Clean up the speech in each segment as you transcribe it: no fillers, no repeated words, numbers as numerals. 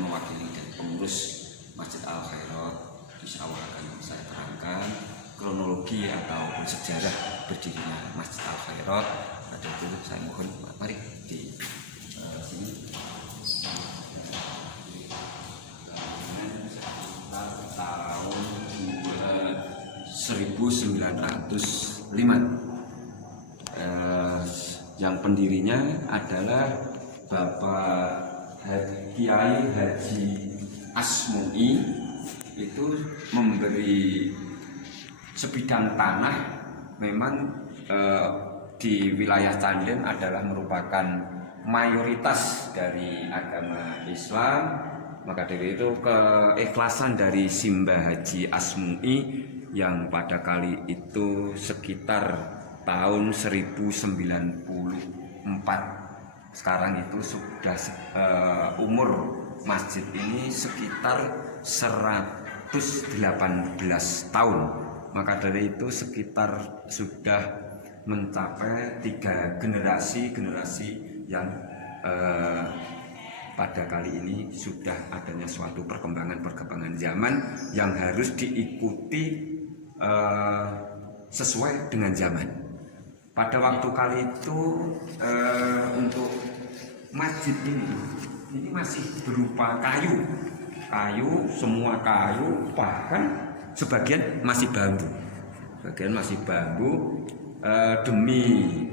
mewakili dan pengurus Masjid Al Khairat, insya Allah akan saya terangkan kronologi atau sejarah berdirinya Masjid Al Khairat. Pada itu saya mohon mari di sini. Tahun 1905 yang pendirinya adalah Bapak Kiai Haji Asmui. Itu memberi sebidang tanah memang di wilayah Canden adalah merupakan mayoritas dari agama Islam. Maka dari itu keikhlasan dari Simbah Haji Asmui yang pada kali itu sekitar tahun 1094, sekarang itu sudah umur masjid ini sekitar 118 tahun. Maka dari itu sekitar sudah mencapai 3 generasi yang pada kali ini sudah adanya suatu perkembangan zaman yang harus diikuti sesuai dengan zaman. Pada waktu kali itu untuk masjid ini masih berupa kayu, semua kayu, bahkan sebagian masih bambu, demi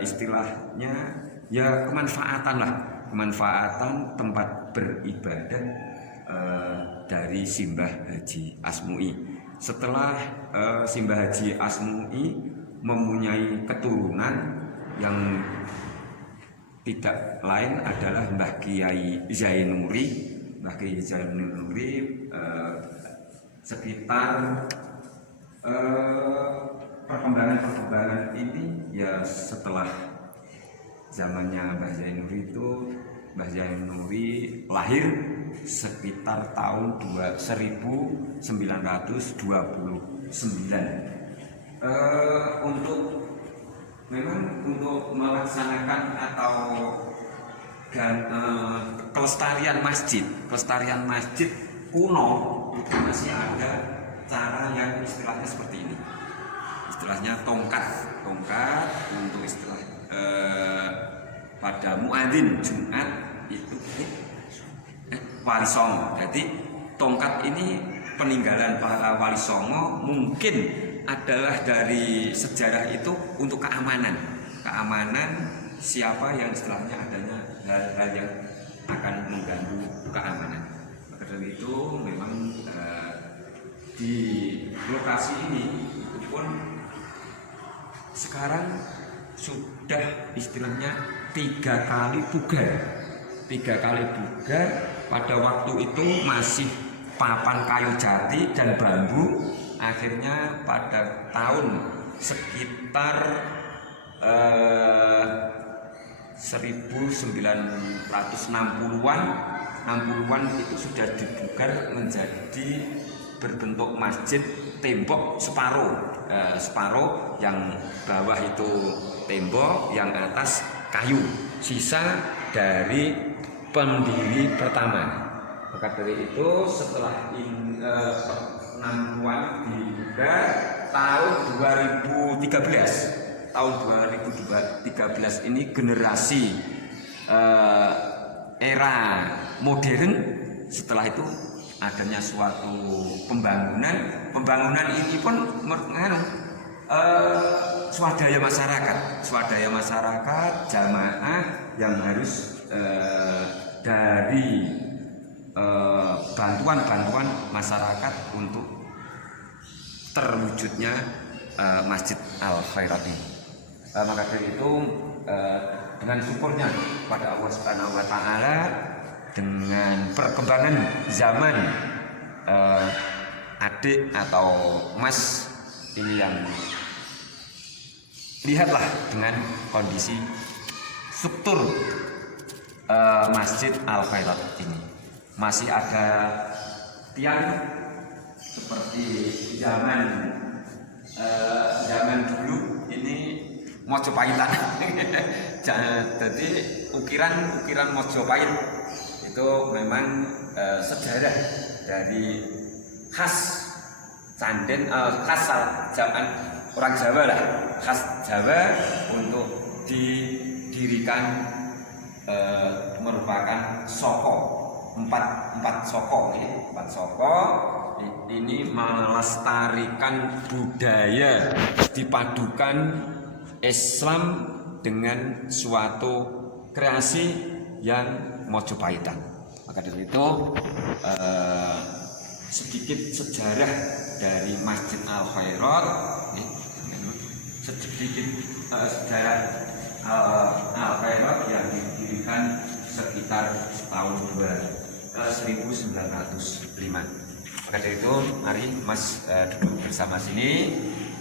istilahnya ya kemanfaatan tempat beribadah dari Simbah Haji Asmui. Setelah Simbah Haji Asmui mempunyai keturunan yang tidak lain adalah Mbah Kiai Zainuri. Sekitar perkembangan ini ya setelah zamannya Mbah Zainuri lahir sekitar tahun 1929. Untuk melaksanakan atau kelestarian masjid kuno itu masih ada cara yang istilahnya seperti ini. Istilahnya tongkat untuk istilah pada muadzin Jumat itu wali songo. Jadi tongkat ini peninggalan para wali songo, mungkin adalah dari sejarah itu untuk keamanan siapa yang istilahnya adanya hal-hal yang akan mengganggu keamanan. Maka dari itu memang di lokasi ini itu pun sekarang sudah istilahnya 3 kali bugar. Pada waktu itu masih papan kayu jati dan bambu. Akhirnya pada tahun sekitar 1960-an itu sudah dibugar menjadi berbentuk masjid tembok separuh yang bawah itu tembok, yang atas kayu, sisa dari pendiri pertama. Maka dari itu setelah 60-an dibuka tahun 2013 ini generasi era modern. Setelah itu adanya suatu pembangunan ini pun swadaya masyarakat jamaah yang harus dari bantuan masyarakat untuk terwujudnya Masjid Al Khairat ini. Maka dari itu dengan syukurnya pada Allah Subhanahu wa taala, dengan perkembangan zaman, adik atau mas ini yang lihatlah dengan kondisi struktur Masjid Al Khairat ini masih ada tiang seperti zaman dulu ini Mojopahitan. Jadi ukiran Mojopahit itu memang sejarah dari khas Canden, khas zaman orang Jawa lah, khas Jawa untuk didirikan merupakan soko empat soko ya, empat soko ini melestarikan budaya, dipadukan Islam dengan suatu kreasi yang Mojopahitan. Maka dari itu sedikit sejarah dari Masjid Al Khairat, sedikit sejarah Al Khairat yang didirikan sekitar tahun 1905. Maka dari itu mari Mas duduk bersama sini.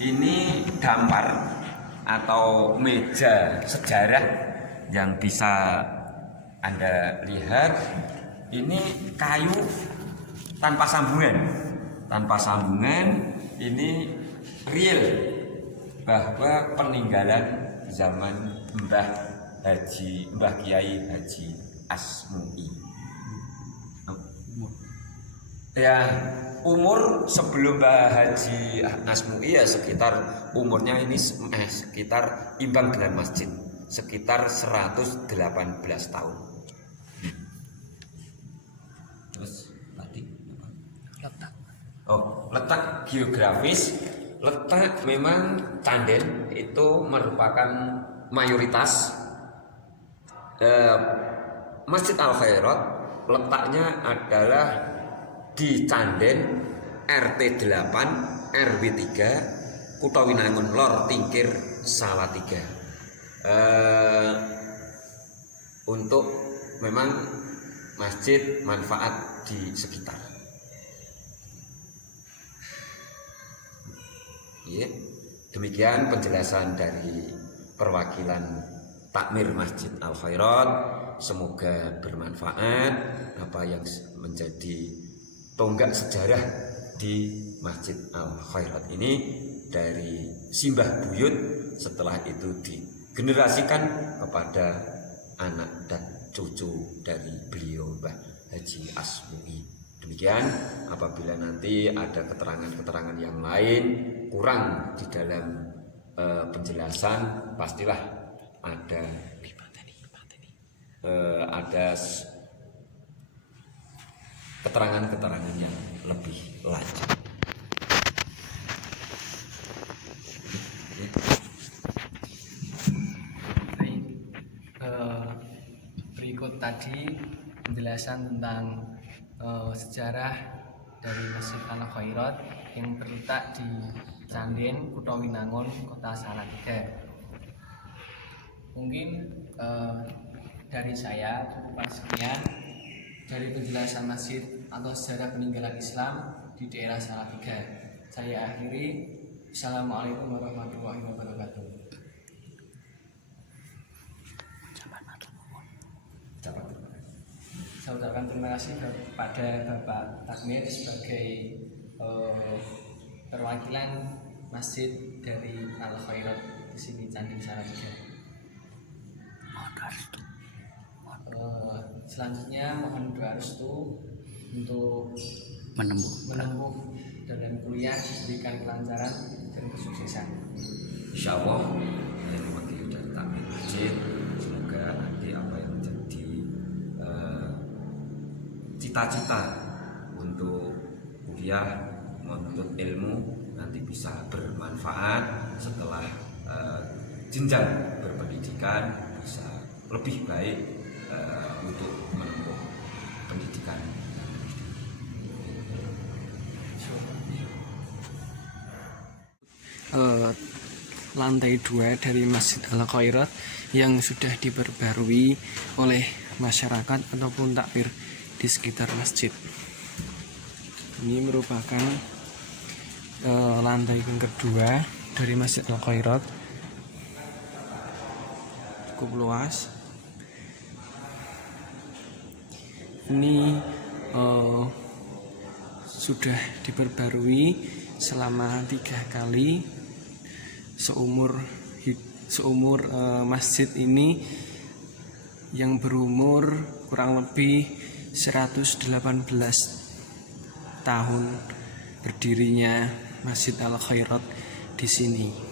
Ini dampar atau meja sejarah yang bisa Anda lihat. Ini kayu tanpa sambungan, ini real bahwa peninggalan zaman Mbah Kiai Haji Asmui. Ya, umur sebelum Mbah Haji Asmui ya sekitar umurnya ini sekitar imbang dengan masjid, sekitar 118 tahun. Terus tadi letak geografis, letak memang Canden itu merupakan mayoritas Masjid Al Khairat letaknya adalah di Canden RT 8 RW 3 Kutawinangun Lor Tingkir Salatiga. Untuk memang masjid manfaat di sekitar. Ya, demikian penjelasan dari perwakilan takmir Masjid Al Khairat. Semoga bermanfaat apa yang menjadi tonggak sejarah di Masjid Al Khairat ini dari simbah buyut, setelah itu digenerasikan kepada anak dan cucu dari beliau Mbah Haji Asmui. Demikian, apabila nanti ada keterangan-keterangan yang lain kurang di dalam penjelasan, pastilah ada keterangan-keterangan yang lebih lanjut. Berikut tadi penjelasan tentang sejarah dari Masjid Al Khairat yang terletak di Canden, Kutawinangun, Kota Salatiga. Mungkin dari saya cukup sekian dari penjelasan masjid atau sejarah peninggalan Islam di daerah Salatiga. Saya akhiri. Assalamualaikum warahmatullahi wabarakatuh. Saya ucapkan terima kasih kepada Bapak Takmir sebagai perwakilan masjid dari Al Khairat di sini Candi Salatiga. Selanjutnya mohon doa restu untuk menempuh dalam kuliah, diberikan kelancaran dan kesuksesan. Insyaallah yang diwakili dari takmir masjid, semoga nanti apa yang menjadi cita-cita untuk kuliah menuntut ilmu nanti bisa bermanfaat setelah jenjang berpendidikan, bisa lebih baik untuk menempuh pendidikan. Lantai 2 dari Masjid Al Khairat yang sudah diperbarui oleh masyarakat ataupun takmir di sekitar masjid. Ini merupakan lantai yang kedua dari Masjid Al Khairat, cukup luas. Ini sudah diperbarui selama 3 kali seumur masjid ini yang berumur kurang lebih 118 tahun berdirinya Masjid Al Khairat di sini.